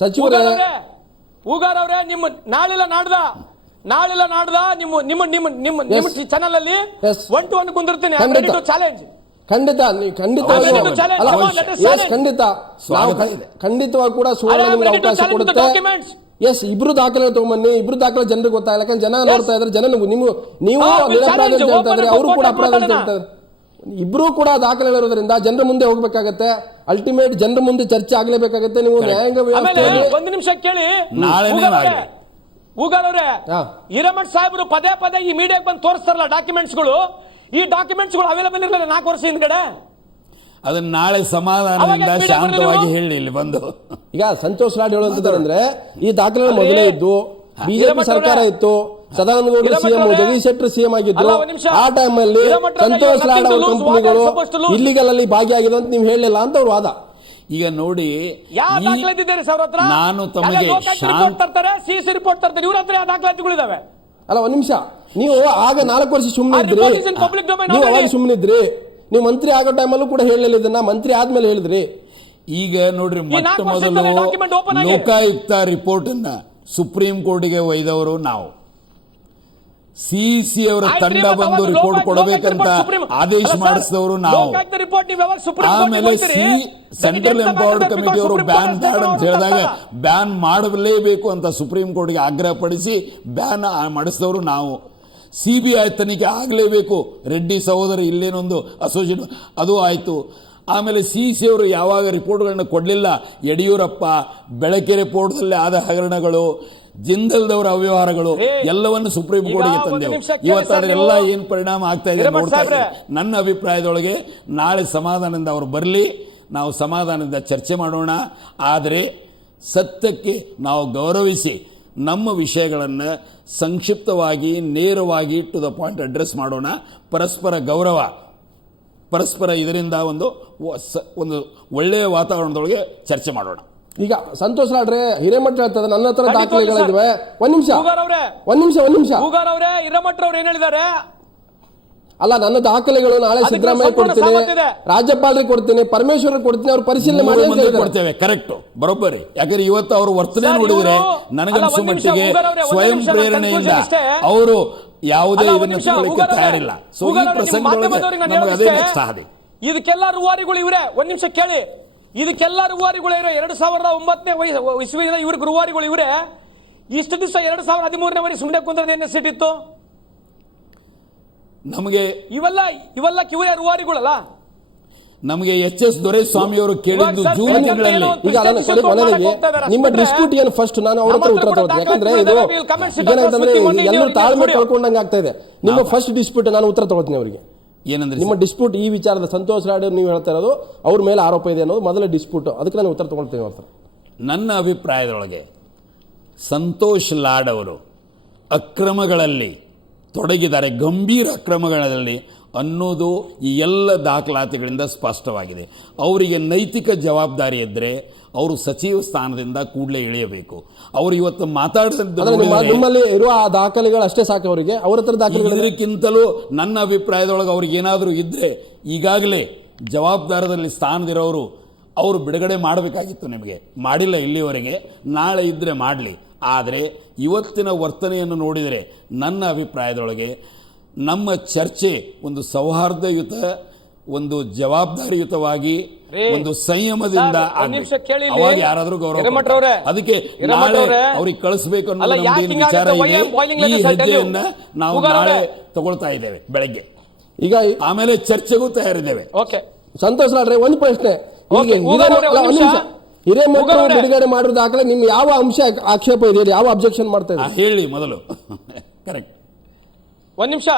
ಸಚಿವರೇ ಹೂಗಾರ್ ಅವರೇ, ನಿಮ್ಮ ನಾಳೆಲ್ಲ ನಾಡ್ದ ನಿಮ್ಮ ಚಾನಲ್ ಅಲ್ಲಿ 1 to 1 ಕುಂದಿರ್ತೀನಿ. ಚಾಲೆಂಜ್ ಖಂಡಿತ ಖಂಡಿತವಾಗಿ ಕೂಡ ಸುವರ್ಣ ನಿಮ್ಗೆ ಅವಕಾಶ ಕೊಡುತ್ತೆ. ಎಸ್, ಇಬ್ರು ದಾಖಲೆ ತಗೊಂಬನ್ನಿ, ಇಬ್ರು ದಾಖಲೆ ಜನರಿಗೆ ಗೊತ್ತಾಗಲ್ಲ. ಯಾಕಂದ್ರೆ ಜನ ನೋಡ್ತಾ ಇದ್ರೆ ಜನ ನೀವು ನಿರಪರಾಧ ಅಂತ ಹೇಳ್ತಾ ಇದ್ರೆ, ಅವರು ಕೂಡ ಅಪರಾಧ ಅಂತ ಹೇಳ್ತಾರೆ. ಇಬ್ರು ಕೂಡ ದಾಖಲೆಗಳಿರೋದ್ರಿಂದ ಜನರ ಮುಂದೆ ಹೋಗ್ಬೇಕಾಗತ್ತೆ. ಅಲ್ಟಿಮೇಟ್ ಜನರ ಮುಂದೆ ಚರ್ಚೆ ಆಗ್ಲೇಬೇಕಾಗತ್ತೆ. ನೀವು ನ್ಯಾಯಾಂಗ ಒಂದು ನಿಮಿಷ ಕೇಳಿ, ಹೂಗಾರ್ ಅವರೇ, ಹಿರೇಮಠ್ ಸಾಹೇಬರು ಪದೇ ಈ ಮೀಡಿಯಾಕ್ಕೆ ಬಂದು ತೋರಿಸ್ತಾರಲ್ಲ ಡಾಕ್ಯುಮೆಂಟ್ಸ್ಗಳು, ಈ ಡಾಕ್ಯುಮೆಂಟ್ಸ್ಗಳು ಅವೈಲೇಬಲ್ ಇರಲಿಲ್ಲ 4 ವರ್ಷ ಹಿಂದ್ಗಡೆ. ಅದನ್ನ ನಾಳೆ ಸಮಾಧಾನದಿಂದ ಶಾಂತವಾಗಿ ಹೇಳಿ ಇಲ್ಲಿ ಬಂದು. ಈಗ ಸಂತೋಷ್ ಲಾಡ್ ಹೇಳುವಂತಂದ್ರೆ, ಈ ದಾಖಲೆ ಮೊದಲೇ ಇದ್ದು, ಬಿಜೆಪಿ ಸರ್ಕಾರ ಇತ್ತು, ಸದಾನಂದ ಗೌಡ ಸಿಎಂ, ಜಗದೀಶ್ ಶೆಟ್ಟರ್ ಸಿಎಂ ಆಗಿದ್ರು. ಆ ಟೈಮ್ ಅಲ್ಲಿ ಸಂತೋಷ್ ಲಾಡ್ ಅವರ ಕಂಪನಿಗಳು ಇಲ್ಲಿಗಲ್ ಅಲ್ಲಿ ಭಾಗಿಯಾಗಿದೆ ಅಂತ ನೀವು ಹೇಳಲಿಲ್ಲ ಅಂತ ಅವ್ರ ವಾದ. ಈಗ ನೋಡಿ, ನಾನು ತಮಗೆ ಸಿಸಿ ರಿಪೋರ್ಟ್ ತರ್ತಾರೆ, ಇವ್ರ ಹತ್ರ ದಾಖಲಾತಿಗಳಿದಾವೆ. ಅಲ್ಲ, ಒಂದ್ ನಿಮಿಷ, ನೀವು ಆಗ 4 ವರ್ಷ ಸುಮ್ಮನೆ ಇದ್ರಿ, ನೀವು ಅವಾಗ ಸುಮ್ಮನೆ ಇದ್ರಿ. ನೀವು ಮಂತ್ರಿ ಆಗೋ ಟೈಮಲ್ಲೂ ಕೂಡ ಹೇಳಲಿಲ್ಲ ಇದನ್ನ, ಮಂತ್ರಿ ಆದ್ಮೇಲೆ ಹೇಳಿದ್ರಿ. ಈಗ ನೋಡ್ರಿ, ಮೊಟ್ಟ ಮೊದಲು ಲೋಕಾಯುಕ್ತ ರಿಪೋರ್ಟ್ ಅನ್ನ ಸುಪ್ರೀಂ ಕೋರ್ಟ್ಗೆ ಒಯ್ದವರು ನಾವು. ಸಿಸಿ ಅವರ ತಂಡ ಬಂದು ರಿಪೋರ್ಟ್ ಕೊಡಬೇಕಂತ ಆದೇಶ ಮಾಡಿಸಿದವರು ನಾವು. ಆಮೇಲೆ ಸೆಂಟ್ರಲ್ ಎಂಪವರ್ಡ್ ಕಮಿಟಿ ಅವರು ಬ್ಯಾನ್ ಬ್ಯಾಡ್ ಅಂತ ಹೇಳಿದಾಗ ಬ್ಯಾನ್ ಮಾಡಲೇಬೇಕು ಅಂತ ಸುಪ್ರೀಂ ಕೋರ್ಟ್ಗೆ ಆಗ್ರಹ ಪಡಿಸಿ ಬ್ಯಾನ್ ಮಾಡಿಸಿದವರು ನಾವು. CBI ತನಿಖೆ ಆಗಲೇಬೇಕು, ರೆಡ್ಡಿ ಸಹೋದರ ಇಲ್ಲೇನೊಂದು ಅಸೋಸಿಯೇಷನ್ ಅದು ಆಯಿತು. ಆಮೇಲೆ ಸಿಸಿ ಅವರು ಯಾವಾಗ ರಿಪೋರ್ಟ್ಗಳನ್ನ ಕೊಡಲಿಲ್ಲ, ಯಡಿಯೂರಪ್ಪ ಬೆಳಕೆರೆ ಪೋರ್ಟ್ದಲ್ಲಿ ಆದ ಹಗರಣಗಳು, ಜಿಂದಲ್ದವರ ಅವ್ಯವಹಾರಗಳು ಎಲ್ಲವನ್ನು ಸುಪ್ರೀಂ ಕೋರ್ಟ್ಗೆ ತಂದೆವು. ಇವತ್ತದೆಲ್ಲ ಏನು ಪರಿಣಾಮ ಆಗ್ತಾ ಇದೆ ನೋಡ್ತಾ ಇದ್ದಾರೆ. ನನ್ನ ಅಭಿಪ್ರಾಯದೊಳಗೆ ನಾಳೆ ಸಮಾಧಾನದಿಂದ ಅವರು ಬರಲಿ, ನಾವು ಸಮಾಧಾನದಿಂದ ಚರ್ಚೆ ಮಾಡೋಣ. ಆದರೆ ಸತ್ಯಕ್ಕೆ ನಾವು ಗೌರವಿಸಿ ನಮ್ಮ ವಿಷಯಗಳನ್ನು ಸಂಕ್ಷಿಪ್ತವಾಗಿ ನೇರವಾಗಿ ಟು ದ ಪಾಯಿಂಟ್ ಅಡ್ರೆಸ್ ಮಾಡೋಣ. ಪರಸ್ಪರ ಗೌರವ, ಪರಸ್ಪರ ಇದರಿಂದ ಒಂದು ಒಳ್ಳೆಯ ವಾತಾವರಣದೊಳಗೆ ಚರ್ಚೆ ಮಾಡೋಣ. ಈಗ ಸಂತೋಷ್ ಲಾಡ್ರೆ ಹಿರೇಮಠ ಹೇಳ್ತಾರೆ, ನನ್ನ ಹತ್ರ ದಾಖಲೆಗಳಿವೆ. ಒಂದ್ ನಿಮಿಷ ಹಿರೇಮಠ ಅವ್ರು ಏನ್ ಹೇಳಿದ್ದಾರೆ? ಅಲ್ಲ, ನನ್ನ ದಾಖಲೆಗಳು ನಾಳೆ ಸಿದ್ದರಾಮಯ್ಯ ಕೊಡ್ತೀನಿ, ರಾಜ್ಯಪಾಲರಿಗೆ ಕೊಡ್ತೀನಿ, ಪರಮೇಶ್ವರ್ ಕೊಡ್ತೀನಿ, ಅವ್ರು ಪರಿಶೀಲನೆ ಮಾಡಿ ಕೊಡ್ತೇವೆ. ಕರೆಕ್ಟ್, ಬರೋಬ್ಬರಿ. ಯಾಕಂದ್ರೆ ಇವತ್ತು ಅವರು ವರ್ತನೆ ನೋಡಿದ್ರೆ ನನಗನ್ಸು ಮಟ್ಟಿಗೆ ಸ್ವಯಂ ಪ್ರೇರಣೆಯಿಂದ ಅವರು ಯಾವುದೇ ಇದನ್ನು ತಯಾರಿಲ್ಲ. ಸೊ ಈ ಪ್ರಸಂಗದೊಳಗೆ ಅದೇ ನೆಕ್ಸ್ಟ್ ಹಾದಿ. ಇದಕ್ಕೆಲ್ಲ ರೂವಾರಿಗಳು ಇವರೇ. ಒಂದ್ ನಿಮಿಷ ಕೇಳಿ, ಇದಕ್ಕೆಲ್ಲ ರೂವಾರಿಗಳು ಇರೋ 2009ನೇ ಇಸ್ವಿಯಿಂದ ಇವ್ರಿಗೆ ರೂವಾರಿಗಳು ಇವರೇ. ಇಷ್ಟು ದಿವಸ 2013ನೇ ವರೆಗೆ ಸುಮ್ಮನೆ ಕುಂದ್ರದ ಏನ್ ಸೀಟ್ ಇತ್ತು ನಮಗೆ? ಇವೆಲ್ಲ ಕಿವಿಯ ರೂವಾರಿಗಳಲ್ಲ. ನಮಗೆ HS ದೊರೆಸ್ವಾಮಿ ಅವರು ಕೇಳಿದ್ದು ಜೂನ್ ತಿಂಗಳಲ್ಲಿ. ನಿಮ್ಮ ಡಿಸ್ಪ್ಯೂಟ್ ಏನು ಫಸ್ಟ್ ನಾನು ಅವ್ರ ಹತ್ರ ಉತ್ತರ ತಗೊಳ್ತೀನಿ. ಯಾಕಂದ್ರೆ ಇದು ಏನಂತಂದ್ರೆ ಎಲ್ಲರೂ ತಾಳ್ಮೆ ಕಳ್ಕೊಂಡಂಗೆ ಆಗ್ತಾ ಇದೆ. ನಿಮ್ಮ ಫಸ್ಟ್ ಡಿಸ್ಪ್ಯೂಟ್ ನಾನು ಉತ್ತರ ತಗೊಳ್ತೀನಿ ಅವರಿಗೆ. ಏನಂದ್ರೆ ನಿಮ್ಮ ಡಿಸ್ಪ್ಯೂಟ್ ಈ ವಿಚಾರದ ಸಂತೋಷ್ ಲಾಡ್ ನೀವು ಹೇಳ್ತಾ ಇರೋದು ಅವ್ರ ಮೇಲೆ ಆರೋಪ ಇದೆ ಅನ್ನೋದು ಮೊದಲ ಡಿಸ್ಪ್ಯೂಟ್. ಅದಕ್ಕೆ ನಾನು ಉತ್ತರ ತಗೊಳ್ತೀನಿ ಅವ್ರ. ನನ್ನ ಅಭಿಪ್ರಾಯದೊಳಗೆ ಸಂತೋಷ್ ಲಾಡ್ ಅವರು ಅಕ್ರಮಗಳಲ್ಲಿ ತೊಡಗಿದ್ದಾರೆ, ಗಂಭೀರ ಅಕ್ರಮಗಳಲ್ಲಿ ಅನ್ನೋದು ಈ ಎಲ್ಲ ದಾಖಲಾತಿಗಳಿಂದ ಸ್ಪಷ್ಟವಾಗಿದೆ. ಅವರಿಗೆ ನೈತಿಕ ಜವಾಬ್ದಾರಿ ಇದ್ದರೆ ಅವರು ಸಚಿವ ಸ್ಥಾನದಿಂದ ಕೂಡಲೇ ಇಳಿಯಬೇಕು. ಅವರು ಇವತ್ತು ನಿಮ್ಮಲ್ಲಿ ಇರುವ ಆ ದಾಖಲೆಗಳು ಅಷ್ಟೇ ಸಾಕು ಅವರಿಗೆ. ಅವರ ಹತ್ರ ದಾಖಲೆ ಇದಕ್ಕಿಂತಲೂ ನನ್ನ ಅಭಿಪ್ರಾಯದೊಳಗೆ ಅವ್ರಿಗೆ ಏನಾದರೂ ಇದ್ದರೆ ಈಗಾಗಲೇ ಜವಾಬ್ದಾರದಲ್ಲಿ ಸ್ಥಾನದಿರೋರು ಅವರು ಬಿಡುಗಡೆ ಮಾಡಬೇಕಾಗಿತ್ತು. ನಿಮಗೆ ಮಾಡಿಲ್ಲ ಇಲ್ಲಿವರೆಗೆ, ನಾಳೆ ಇದ್ದರೆ ಮಾಡಲಿ. ಆದರೆ ಇವತ್ತಿನ ವರ್ತನೆಯನ್ನು ನೋಡಿದರೆ ನನ್ನ ಅಭಿಪ್ರಾಯದೊಳಗೆ ನಮ್ಮ ಚರ್ಚೆ ಒಂದು ಸೌಹಾರ್ದಯುತ, ಒಂದು ಜವಾಬ್ದಾರಿಯುತವಾಗಿ, ಒಂದು ಸಂಯಮದಿಂದ ಅವಾಗ ಯಾರಾದರೂ ಗೌರವ. ಅದಕ್ಕೆ ನಾಳೆ ಅವ್ರಿಗೆ ಕಳಿಸ್ಬೇಕು ಅನ್ನೋ ವಿಚಾರ ಇದೆ. ಈ ಹೆಜ್ಜೆಯನ್ನ ನಾವು ನಾಳೆ ತಗೊಳ್ತಾ ಇದ್ದೇವೆ ಬೆಳಗ್ಗೆ. ಈಗ ಆಮೇಲೆ ಚರ್ಚೆಗೂ ತಯಾರಿದ್ದೇವೆ. ಸಂತೋಷ್ ಲಾಡ್ರೆ, ಒಂದು ಪ್ರಶ್ನೆ. ಹಿರೇಮಠ ಬಿಡುಗಡೆ ಮಾಡಿದ ದಾಖಲೆ ನಿಮ್ ಯಾವ ಅಂಶ ಆಕ್ಷೇಪ ಇದೆ? ಯಾವ ಅಬ್ಜೆಕ್ಷನ್ ಮಾಡ್ತಾ ಇದ್ದಾರೆ ಹೇಳಿ ಮೊದಲು. ಕರೆಕ್ಟ್. ಒಂದ್ ನಿಮಿಷ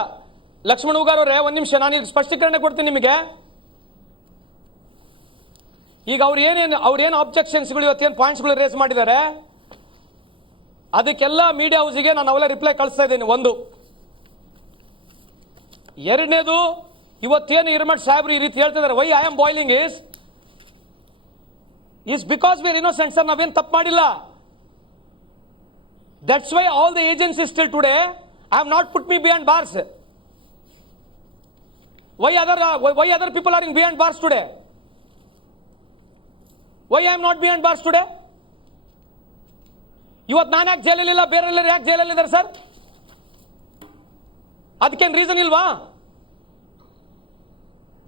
ಲಕ್ಷ್ಮಣ್ ಹೂಗಾರ್ ಅವರೇ, ಒಂದ್ ನಿಮಿಷ ನಾನು ಈಗ ಸ್ಪಷ್ಟೀಕರಣ ಕೊಡ್ತೀನಿ ನಿಮಗೆ. ಈಗ ಅವ್ರೇನು ಅಬ್ಜೆಕ್ಷನ್ಸ್ಗಳು ಇವತ್ತೇನು ಪಾಯಿಂಟ್ಸ್ಗಳು ರೇಸ್ ಮಾಡಿದ್ದಾರೆ ಅದಕ್ಕೆಲ್ಲ ಮೀಡಿಯಾ ಹೌಸಿಗೆ ನಾನು ಅವೆಲ್ಲ ರಿಪ್ಲೈ ಕಳಿಸ್ತಾ ಇದ್ದೀನಿ. ಒಂದು. ಎರಡನೇದು, ಇವತ್ತೇನು ಹಿರೇಮಠ ಸಾಹೇಬ್ರು ಈ ರೀತಿ ಹೇಳ್ತಿದ್ದಾರೆ, why I am boiling is because we are innocent, sir. ನಾವೇನು ತಪ್ಪು ಮಾಡಿಲ್ಲ. That's why all the agencies till today have not put me behind bars. Why other people are in behind bars today? Why I am not behind bars today? ಇವತ್ತು ನಾನು ಯಾಕೆ ಜೈಲಲ್ಲಿಲ್ಲ, ಬೇರೆ ಯಾಕೆ ಜೈಲಲ್ಲಿದ್ದಾರೆ sir? ಅದಕ್ಕೇನು reason ಇಲ್ವಾ?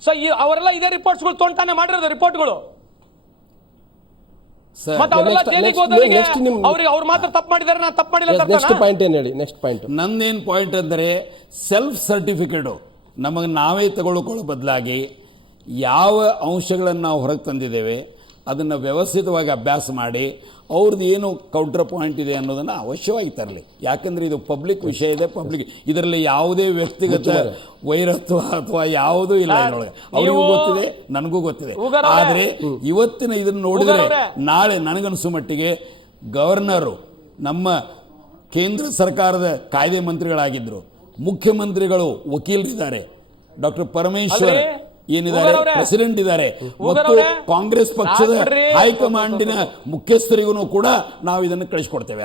ಸೊ ಅವರೆಲ್ಲ ಇದೇ ರಿಪೋರ್ಟ್ಸ್ಗಳು ತೊಗೊಂತಾನೆ ಮಾಡಿರೋದು ರಿಪೋರ್ಟ್ಗಳು. ಮತ್ತೆ ಅವರೆಲ್ಲ ಜೈಲಿಗೆ ಹೋದವರಿಗೆ ಅವ್ರು ಮಾತ್ರ ತಪ್ಪು ಮಾಡಿದ್ದಾರೆ, ನಾನು ತಪ್ಪು ಮಾಡಿಲ್ಲ. ನೆಕ್ಸ್ಟ್ ಪಾಯಿಂಟ್ ಏನು ಹೇಳಿ? ನೆಕ್ಸ್ಟ್ ಪಾಯಿಂಟ್ ನಂದೇನು ಪಾಯಿಂಟ್ ಅಂದರೆ ಸೆಲ್ಫ್ ಸರ್ಟಿಫಿಕೇಟು ನಮಗೆ ನಾವೇ ತಗೊಳ್ಕೊಳ್ಳೋ ಬದಲಾಗಿ ಯಾವ ಅಂಶಗಳನ್ನು ನಾವು ಹೊರಗೆ ತಂದಿದ್ದೇವೆ ಅದನ್ನು ವ್ಯವಸ್ಥಿತವಾಗಿ ಅಭ್ಯಾಸ ಮಾಡಿ ಅವ್ರದ್ದು ಏನು ಕೌಂಟರ್ ಪಾಯಿಂಟ್ ಇದೆ ಅನ್ನೋದನ್ನು ಅವಶ್ಯವಾಗಿ ತರಲಿ. ಯಾಕಂದರೆ ಇದು ಪಬ್ಲಿಕ್ ವಿಷಯ ಇದೆ, ಪಬ್ಲಿಕ್ ಇದರಲ್ಲಿ ಯಾವುದೇ ವ್ಯಕ್ತಿಗತ ವೈರತ್ವ ಅಥವಾ ಯಾವುದೂ ಇಲ್ಲ ಇದರೊಳಗೆ. ಅವರಿಗೂ ಗೊತ್ತಿದೆ, ನನಗೂ ಗೊತ್ತಿದೆ. ಆದರೆ ಇವತ್ತಿನ ಇದನ್ನು ನೋಡಿದರೆ ನಾಳೆ ನನಗನ್ಸೋ ಮಟ್ಟಿಗೆ ಗವರ್ನರು ನಮ್ಮ ಕೇಂದ್ರ ಸರ್ಕಾರದ ಕಾಯ್ದೆ ಮಂತ್ರಿಗಳಾಗಿದ್ದರು, ಮುಖ್ಯಮಂತ್ರಿಗಳು ವಕೀಲರಿದ್ದಾರೆ, ಡಾಕ್ಟರ್ ಪರಮೇಶ್ವರ್ ಏನಿದ್ದಾರೆ ಪ್ರೆಸಿಡೆಂಟ್ ಇದ್ದಾರೆ, ಮತ್ತು ಕಾಂಗ್ರೆಸ್ ಪಕ್ಷದ ಹೈಕಮಾಂಡಿನ ಮುಖ್ಯಸ್ಥರಿಗೂ ಕೂಡ ನಾವು ಇದನ್ನು ಕಳಿಸ್ಕೊಡ್ತೇವೆ.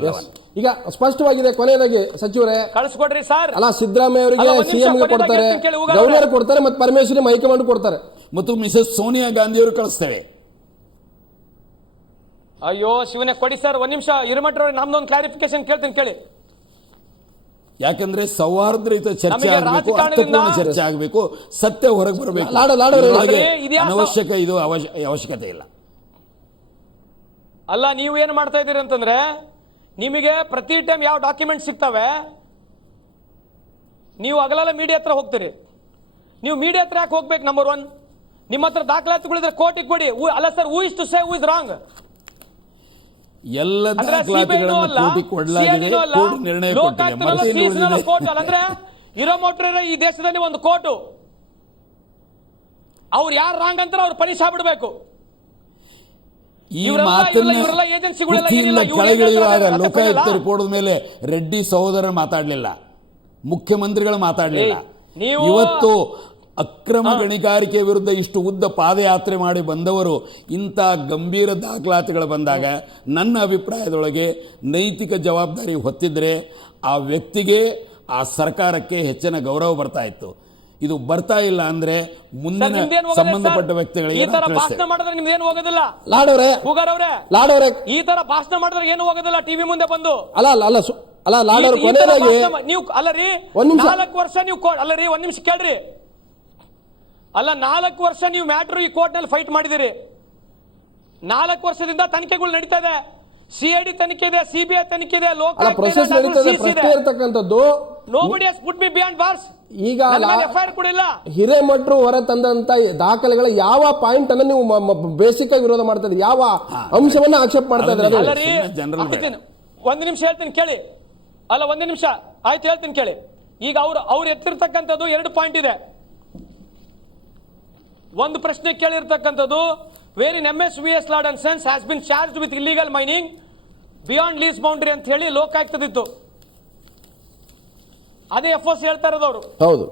ಈಗ ಸ್ಪಷ್ಟವಾಗಿದೆ. ಕೊನೆಯದಾಗಿ ಸಚಿವರೇ ಕಳಿಸ್ಕೊಡ್ರಿ ಸರ್. ಅಲ್ಲ, ಸಿದ್ದರಾಮಯ್ಯ ಅವರಿಗೆ ಸಿಎಂ ಕೊಡ್ತಾರೆ, ಗವರ್ನರ್ ಕೊಡ್ತಾರೆ, ಮತ್ತು ಪರಮೇಶ್ವರಿ ಹೈಕಮಾಂಡ್ ಕೊಡ್ತಾರೆ, ಮತ್ತು ಮಿಸಸ್ ಸೋನಿಯಾ ಗಾಂಧಿ ಅವರು ಕಳಿಸ್ತೇವೆ. ಅಯ್ಯೋ ಶಿವನೇ, ಕೊಡಿ ಸರ್. ಒಂದ್ ನಿಮಿಷ ಹಿರೇಮಠ ನಮ್ದೊಂದು ಕ್ಲಾರಿಫಿಕೇಶನ್ ಕೇಳ್ತೀನಿ ಕೇಳಿ. ಯಾಕಂದ್ರೆ ಸೌಹಾರ್ದಯುತ ಚರ್ಚೆ ಆಗಬೇಕು, ಅರ್ಥಪೂರ್ಣ ಚರ್ಚೆ ಆಗಬೇಕು, ಸತ್ಯ ಹೊರಗೆ ಬರಬೇಕು. ಅನವಶ್ಯಕ ಇದು ಅವಶ್ಯಕತೆ ಇಲ್ಲ. ಅಲ್ಲ, ನೀವು ಏನು ಮಾಡ್ತಾ ಇದ್ದೀರಿ ಅಂತಂದ್ರೆ, ನಿಮಗೆ ಪ್ರತಿ ಟೈಮ್ ಯಾವ ಡಾಕ್ಯುಮೆಂಟ್ ಸಿಗ್ತವೆ ನೀವು ಹಗಲೆಲ್ಲ ಮೀಡಿಯಾ ಹತ್ರ ಹೋಗ್ತೀರಿ. ನೀವು ಮೀಡಿಯಾ ಹತ್ರ ಯಾಕೆ ಹೋಗ್ಬೇಕು? ನಂಬರ್ 1, ನಿಮ್ಮ ಹತ್ರ ದಾಖಲಾತಿಗಳಿದ್ರೆ ಕೋರ್ಟಿಗೆ ಕೊಡಿ. ಅಲ್ಲ sir, who is to say who is wrong? ಎಲ್ಲ ದಾಖಲಾತಿಗಳನ್ನು ಕೋರ್ಟಿಗೆ ಕೊಡಲಾಗಿದೆ, ಕೋರ್ಟ್ ನಿರ್ಣಯ ಕೊಟ್ಟಿದೆ. ಅಂದ್ರೆ ಇರೋ ಮೋಟ್ರೆ ಈ ದೇಶದಲ್ಲಿ ಒಂದು ಕೋರ್ಟು, ಅವ್ರು ಯಾರು ರಾಂಗ್ ಅಂತಾರೆ ಅವ್ರು ಪನಿಷ್ ಆಗ್ಬಿಡ್ಬೇಕು. ಈ ಮಾತನ್ನ ಕೆಳಗಿಳಿಯುವಾಗ ಲೋಕಾಯುಕ್ತ ರಿಪೋರ್ಟ್ ಮೇಲೆ ರೆಡ್ಡಿ ಸಹೋದರ ಮಾತಾಡಲಿಲ್ಲ, ಮುಖ್ಯಮಂತ್ರಿಗಳು ಮಾತಾಡಲಿಲ್ಲ. ಇವತ್ತು ಅಕ್ರಮ ಗಣಿಗಾರಿಕೆ ವಿರುದ್ಧ ಇಷ್ಟು ಉದ್ದ ಪಾದಯಾತ್ರೆ ಮಾಡಿ ಬಂದವರು ಇಂಥ ಗಂಭೀರ ದಾಖಲಾತಿಗಳು ಬಂದಾಗ ನನ್ನ ಅಭಿಪ್ರಾಯದೊಳಗೆ ನೈತಿಕ ಜವಾಬ್ದಾರಿ ಹೊತ್ತಿದ್ರೆ ಆ ವ್ಯಕ್ತಿಗೆ, ಆ ಸರ್ಕಾರಕ್ಕೆ ಹೆಚ್ಚಿನ ಗೌರವ ಬರ್ತಾ ಇತ್ತು. ಇದು ಬರ್ತಾ ಇಲ್ಲ ಅಂದ್ರೆ ಮುಂದಿನ ಸಂಬಂಧಪಟ್ಟ ವ್ಯಕ್ತಿಗಳಿಗೆ ಈ ತರ ಭಾಷಣ ಮಾಡಿದ್ರೆ ನಿಮ್ದು ಏನು ಹೋಗೋದಿಲ್ಲ. ಲಾಡೋರೆ ಈ ತರ ಭಾಷಣ ಮಾಡಿದ್ರೆ ಏನು ಹೋಗೋದಿಲ್ಲ ಟಿವಿ ಮುಂದೆ ಬಂದು. ನೀವು ಅಲ್ಲರಿ 4 ವರ್ಷ ನೀವು ಅಲ್ಲರಿ, ಒಂದ್ ನಿಮಿಷ ಕೇಳ್ರಿ. ಅಲ್ಲ, 4 ವರ್ಷ ನೀವು ಮ್ಯಾಟ್ರು ಈ ಕೋರ್ಟ್ ನಲ್ಲಿ ಫೈಟ್ ಮಾಡಿದಿರಿ. 4 ವರ್ಷದಿಂದ ತನಿಖೆಗಳು ನಡೀತಾ ಇದೆ. ಸಿಐಡಿ ತನಿಖೆ ಇದೆ, ಸಿಬಿಐ ತನಿಖೆ ಇದೆ, ಈಗ ಹಿರೇಮಠರು ಹೊರ ತಂದಂತ ದಾಖಲೆಗಳ ಯಾವ ಪಾಯಿಂಟ್ ಅನ್ನ ನೀವು ಬೇಸಿಕ್ ಆಗಿ ವಿರೋಧ ಮಾಡ್ತಾ ಇದ್ದೀರಿ? ಯಾವ ಅಂಶವನ್ನ ಆಕ್ಷೇಪ ಮಾಡ್ತಾ ಇದ್ದೀರಿ? ಒಂದು ನಿಮಿಷ ಹೇಳ್ತೀನಿ ಕೇಳಿ. ಅಲ್ಲ, ಒಂದು ನಿಮಿಷ ಆಯ್ತು, ಹೇಳ್ತೀನಿ ಕೇಳಿ. ಈಗ ಅವ್ರು ಎತ್ತಿರ್ತಕ್ಕಂಥದ್ದು 2 ಪಾಯಿಂಟ್ ಇದೆ. ಒಂದು ಪ್ರಶ್ನೆ ಕೇಳಿರ್ತಕ್ಕಂಥದ್ದು, where in MSVS Lord and Sons has been charged with illegal mining beyond lease boundary ಅಂತ ಹೇಳಿ ಲೋಕಾಯುಕ್ತದಿತ್ತು. ಅದೇ FOC ಹೇಳ್ತಾ ಇರೋದವರು. ಹೌದು.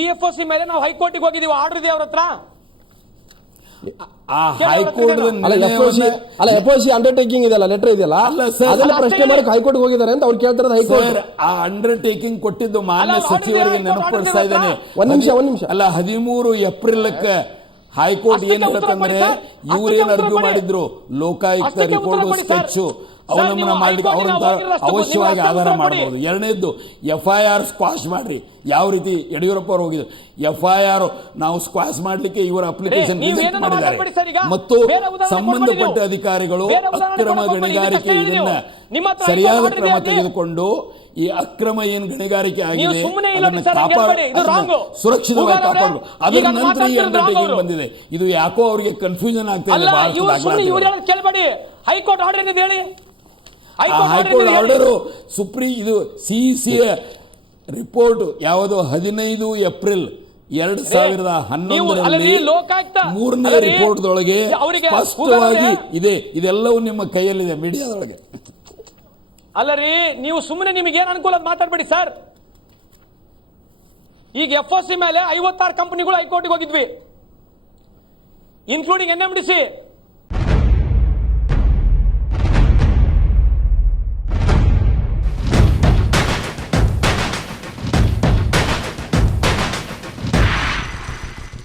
ಈ FOC ಮೇಲೆ ನಾವು ಹೈಕೋರ್ಟಿಗೆ ಹೋಗಿದೀವಿ, ಆರ್ಡರ್ ಇದೆ ಅವ್ರ ಹತ್ರ. FOC ಅಂಡರ್ಟೇಕಿಂಗ್ ಇದೆಯಲ್ಲ, ಲೆಟರ್ ಇದೆಯಲ್ಲ, ಅದನ್ನ ಪ್ರಶ್ನೆ ಮಾಡಕ್ಕೆ ಹೈಕೋರ್ಟ್ ಹೋಗಿದ್ದಾರೆ ಅಂತ ಅವ್ರು ಕೇಳ್ತಾರೆ. ಹೈಕೋರ್ಟ್ ಆ ಅಂಡರ್ಟೇಕಿಂಗ್ ಕೊಟ್ಟಿದ್ದು ಮಾನ್ಯ ಸಚಿವರಿಗೆ ನೆನಪಡಿಸ್ತಾ ಇದ್ದೇನೆ. ಒಂದ್ ನಿಮಿಷ ಅಲ್ಲ, 13 ಏಪ್ರಿಲ್ಕ್ಕೆ ಹೈಕೋರ್ಟ್ ಏನ್ ಹೇಳುತ್ತಂದ್ರೆ, ಇವ್ರೇನ್ ಅರ್ಜಿ ಮಾಡಿದ್ರು, ಲೋಕಾಯುಕ್ತ ರಿಪೋರ್ಟ್ ಸ್ಕೆಚ್ ಅವಲಂಬನ ಮಾಡ್ಲಿಕ್ಕೆ ಅವ್ರಂತ ಅವಶ್ಯವಾಗಿ ಆಧಾರ ಮಾಡಬಹುದು. ಎರಡನೇದ್ದು FIR ಸ್ಕ್ವಾಶ್ ಮಾಡ್ರಿ. ಯಾವ ರೀತಿ ಯಡಿಯೂರಪ್ಪ ಅವರು ಹೋಗಿದ್ರು, FIR ನಾವು ಸ್ಕ್ವಾಶ್ ಮಾಡ್ಲಿಕ್ಕೆ ಇವರ ಅಪ್ಲಿಕೇಶನ್ ರಿಜೆಕ್ಟ್ ಮಾಡಿದ್ದಾರೆ. ಮತ್ತು ಸಂಬಂಧಪಟ್ಟ ಅಧಿಕಾರಿಗಳು ಅಕ್ರಮ ಗಣಿಗಾರಿಕೆ ಇದನ್ನ ಸರಿಯಾದ ಕ್ರಮ ತೆಗೆದುಕೊಂಡು ಈ ಅಕ್ರಮ ಏನ್ ಗಣಿಗಾರಿಕೆ ಆಗಿದೆ ಅದನ್ನ ಸುರಕ್ಷಿತವಾಗಿ ಕಾಪಾಡಬೇಕು. ಅದರ ನಂತರ ಈ ಅಂಡರ್ಟೇಕಿಂಗ್ ಬಂದಿದೆ. ಇದು ಯಾಕೋ ಅವರಿಗೆ ಕನ್ಫ್ಯೂಷನ್ ಆಗ್ತಾ ಇದೆ. ಹೈಕೋರ್ಟ್ ಆರ್ಡರ್ ಏನಿದೆ ಹೇಳಿ? ಹೈಕೋರ್ಟ್ ಆರ್ಡರ್ ಸುಪ್ರೀಂ ಇದು ಸಿಇಸಿಯ ರಿಪೋರ್ಟ್ ಯಾವುದು 15 ಏಪ್ರಿಲ್ 2011ರಲ್ಲಿ 3ನೇ ರಿಪೋರ್ಟ್ದೊಳಗೆ ಸ್ಪಷ್ಟವಾಗಿ ಇದೆ. ಇದೆಲ್ಲವೂ ನಿಮ್ಮ ಕೈಯಲ್ಲಿದೆ, ಮೀಡಿಯಾದೊಳಗೆ. ಅಲ್ಲರಿ, ನೀವು ಸುಮ್ಮನೆ ನಿಮಗೆ ಏನು ಅನುಕೂಲ ಮಾತಾಡ್ಬೇಡಿ ಸರ್. ಈಗ FOC ಮೇಲೆ 56 ಕಂಪನಿಗಳು ಹೈಕೋರ್ಟ್ಗೆ ಹೋಗಿದ್ವಿ, ಇನ್ಕ್ಲೂಡಿಂಗ್ NMDC.